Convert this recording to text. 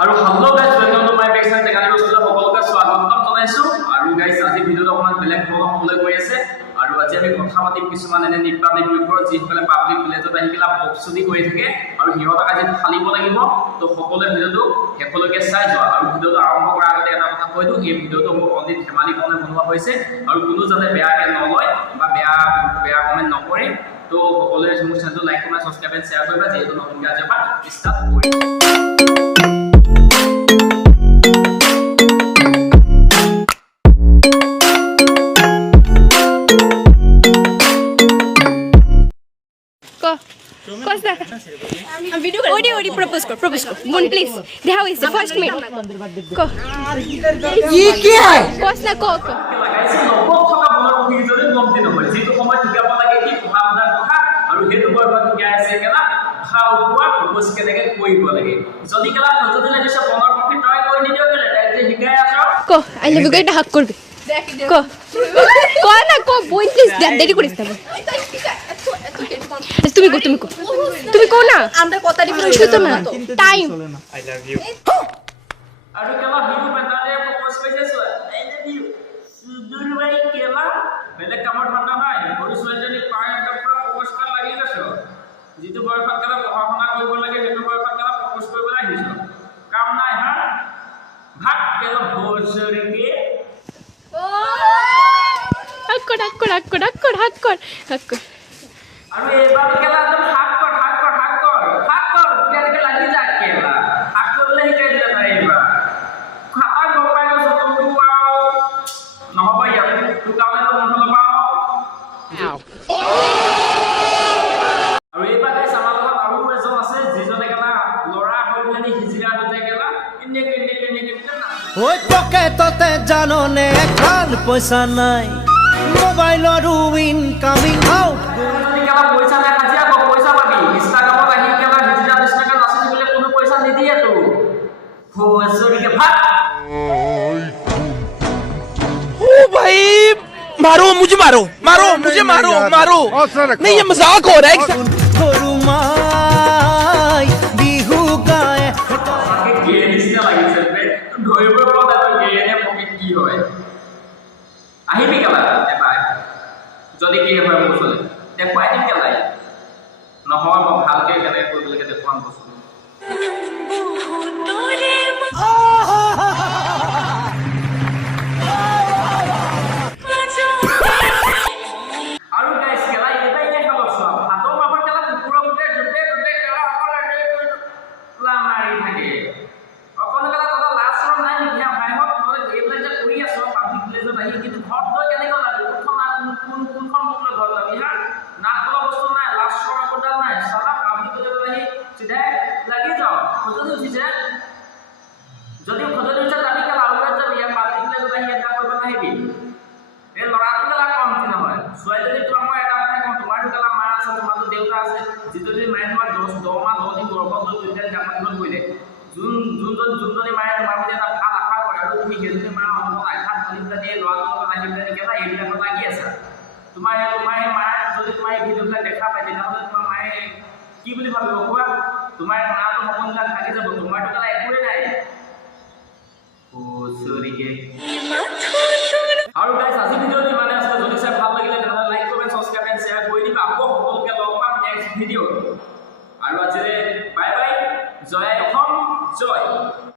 আৰু hello' guys welcome to my back channel টেকানি বস্তুলৈ সকলোকে স্বাগতম জনাইছো আৰু গাইজ আজি ভিডিঅ'টো অকমান বেলেগ ধৰণৰ হ'বলৈ গৈ আছে আৰু আজি আমি কথা পাতিম কিছুমান এনে নিপ্ৰাণিক বিষয়ত যিসকলে পাব্লিক প্লেজত আহি পেলাই বকচুদি কৰি থাকে আৰু সিহঁতক আজি ফালিব লাগিব তো সকলোৱে ভিডিঅ'টো শেষলৈকে চাই যোৱা আৰু ভিডিঅ'টো আৰম্ভ কৰাৰ আগতে এটা কথা কৈ দিওঁ এই ভিডিঅ'টো মোৰ অনলি ধেমালি কাৰণে বনোৱা হৈছে আৰু কোনো যাতে বেয়াকৈ নলয় বা বেয়া কমেণ্ট নকৰে তো সকলোৱে মোৰ চেনেলটো like comment subscribe and share কৰিবা যিহেতু নতুনকৈ আজিৰ পৰা ষ্টাৰ্ট কৰিম video already propose कर Moon please how is the first meet को ये क्या है कोस ना को লাগাইছে নবত থকা বনৰ অভিযোগৰে গমতি নহয় যেটো সময় ঠিকাব লাগে কি পঢ়া কথা আৰু হেতু বৰবাদ গায় আছে কেলা ভাও কোৱা প্ৰপোজ কেনেকৈ কৰিব লাগে যদি কেলা যদি লাগিছে বনৰ পক্ষে ট্ৰাই কৰি নিদিও কেলে তাই যে শিকাই আছো को I love you এটা হাক করবে को না को বই প্লিজ দেরি করিস না তুমি কো না আমরা কথা দিব শুতো না টাইম আই লাভ ইউ আৰু কেলা ভিউ পেটালে প্ৰপোজ কৰিছে আই লাভ ইউ সুদূৰ ভাই কেলা বেলেগ কামৰ ধান্দা নাই সৰু ছোৱালীজনী পাই একদম পুৰা প্ৰপোজ কৰ লাগি গৈছে যিটো বয়সত কেলা পঢ়া শুনা কৰিব লাগে সেইটো বয়সত কেলা প্ৰপোজ কৰিবলৈ আহিছো কাম নাই হা ভাগ কেলা ভোজৰিকে হাক আৰু এবাৰ কেলা একদম হাক কৰ কেনেকৈ লাগি যা কেলা হাক কৰিবলৈ শিকাই দিলে তাই এবাৰ খাতা গম পাই গৈছো তুমি পাও নহব ইয়াত তোৰ কাৰণে তো মন পাও আৰু এইবাৰ গাইছ আমাৰ লগত আৰু এজন আছে যিজনে কেলা লৰা হৈ পেলাই হিজিৰা দিতে কেলা এনেকে ওই পকেটতে জাননে খাল পয়সা নাই মোবাইলৰো ইনকামিং আউট যদি কেলা পইচা নাই হাজিৰা ক পইচা পাবি ইনষ্টাগ্ৰামত আহি কেলা হিজিৰা নিচিনাকৈ নাচি থাকিলে কোনো পইচা নিদিয়ে তো ভোজৰিকে ভাগ ओ भाई मारो मुझे मारो नहीं ये मजाक हो रहा है সৰু মাই বিহু গায় আগে গেয়ে নিচিনা লাগিছে বে ধৰিব পৰা নাই তই গেয়ে নে পকে কি হয় আহিবি কেলা এবাৰ যদি কি হয় মোৰ চলে দেখুৱাই দিম কেলাই নহয় মই ভালকৈ কেনেকৈ কৰিবলৈকে দেখুৱাম বস্তু আৰু গাইছ কেলা এইবাৰ এনে খাব চোৱা ভাতৰ মাহৰ কেলা কুকুৰৰ গোটে জোটে কেলা অকল মাৰি থাকে অকল কেলা কথা লাষ্ট ৰ নাই নেকি ভাইহত মই এইবিলাক যে কৰি আছো পাব্লিক প্লেজত আহি কিন্তু ঘৰত গৈ কেনেকৈ লাগে কোনখন মোক লৈ ঘৰত যাবি হা নাক বোলা বস্তু নাই লাষ্ট ৰ একোডাল নাই চালা পাব্লিক প্লেজত আহি চিধাই লাগি যাওঁ খজুলি উঠিছে যদি খজুলি উঠে যাবি কেলা আউটত যাবি ইয়াৰ পাব্লিক প্লেজত আহি এটা কৰিব নাহিবি এই ল'ৰাটো কেলা কমতি নহয় ছোৱালীজনী তোমাক মই এটা কথা কওঁ তোমাৰতো কেলা মা আছে তোমাৰতো দেউতা আছে যিজনী মায়ে তোমাৰ 10 মাহ 10 দিন গৰ্ভত লৈ দুইটাই জামাত কৰিলে যোনজনী মায়ে তোমাৰ প্ৰতি এটা ভাল আশা কৰে আৰু তুমি সেইজনী মাৰ অন্তত আঘাত ফালি পেলাই দিয়ে ল'ৰাটোৰ লগত আহি পেলাই কেলা এইবিলাকত লাগি আছা তোমাৰ মায়ে যদি তোমাৰ এই ভিডিঅ'বিলাক দেখা পায় তেতিয়াহ'লে তোমাৰ মায়ে কি বুলি ভাবিব কোৱা তোমাৰ মাটো সপোনবিলাক থাকি যাব তোমাৰতো কেলা